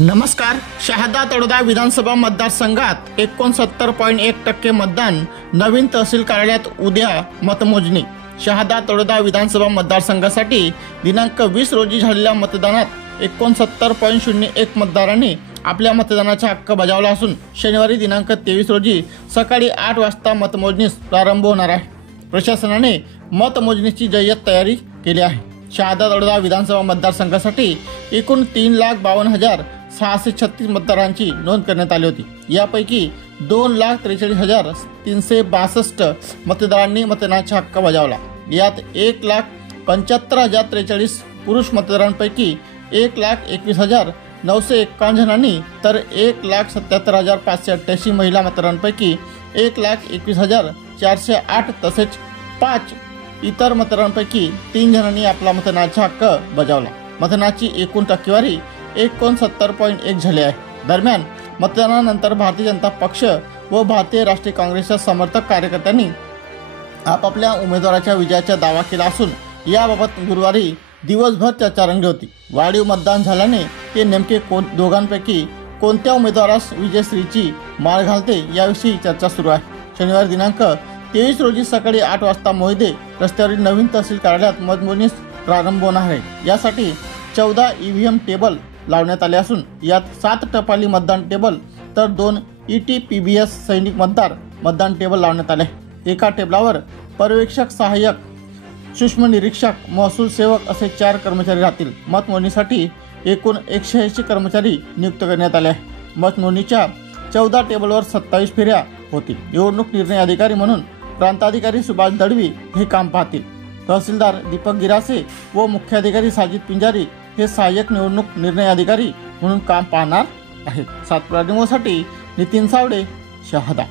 नमस्कार। शहादा तळोदा विधानसभा मतदारसंघात 69.1% मतदान। नवीन तहसील कार्यालयात उद्या मतमोजणी। शहादा तळोदा विधानसभा मतदारसंघासाठी दिनांक 20 रोजी झालेल्या मतदानात 69.01 मतदारांनी आपल्या मतदानाचा हक्क बजावला असून शनिवारी दिनांक 23 रोजी सकाळी 8 वाजता मतमोजणीस प्रारंभ होणार आहे। प्रशासनाने मतमोजणीची जय्यत तयारी केली आहे। शहादा तळोदा विधानसभा मतदारसंघासाठी एकूण 3,52,636 मतदारांची नोंद करण्यात आली होती। यापैकी 2,43,362 मतदारांनी मतदानाचा हक्क बजावला। यात 1,75,043 पुरुष मतदारांपैकी 1,21,951 जणांनी तर 1,77,588 महिला मतदारांपैकी 1,21,408 तसेच 5 इतर मतदारांपैकी 3 जणांनी आपला मतदानाचा हक्क बजावला। मतदानाची एकूण टक्केवारी 69.1 झाली आहे। दरम्यान मतदानानंतर भारतीय जनता पक्ष व भारतीय राष्ट्रीय काँग्रेसच्या समर्थक कार्यकर्त्यांनी आपापल्या उमेदवाराच्या विजयाचा दावा केला असून याबाबत गुरुवारी दिवसभर चर्चा रंगली होती। वाढीव मतदान झाल्याने ते नेमके दोघांपैकी कोणत्या उमेदवारास विजयश्रीची माळ घालते याविषयी चर्चा सुरू आहे। शनिवारी दिनांक 23 रोजी सकाळी 8 वाजता मोहिते रस्त्यावरील नवीन तहसील कार्यालयात मतमोजणीस प्रारंभ होणार आहे। यासाठी 14 EVM टेबल लावण्यात आले असून यात 7 टपाली मतदान टेबल तर 2 ETPBS सैनिक मतदान टेबल लावण्यात आले। एका टेबलावर पर्यवेक्षक, सहाय्यक, सूक्ष्म निरीक्षक, महसूल सेवक असे 4 कर्मचारी राहतील। मतमोजणीसाठी एकूण 180 कर्मचारी नियुक्त करण्यात आले आहे। मतमोजणीच्या 14 टेबलवर 27 फेऱ्या होतील। निवडणूक निर्णय अधिकारी म्हणून प्रांताधिकारी सुभाष दळवी हे काम पाहतील। तहसीलदार दीपक गिरासे व मुख्याधिकारी साजिद पिंजारी हे सहाय्यक निवडणूक निर्णय अधिकारी म्हणून काम पाहणार आहेत। सातपुरा न्यूजसाठी नितीन सावडे, शहादा।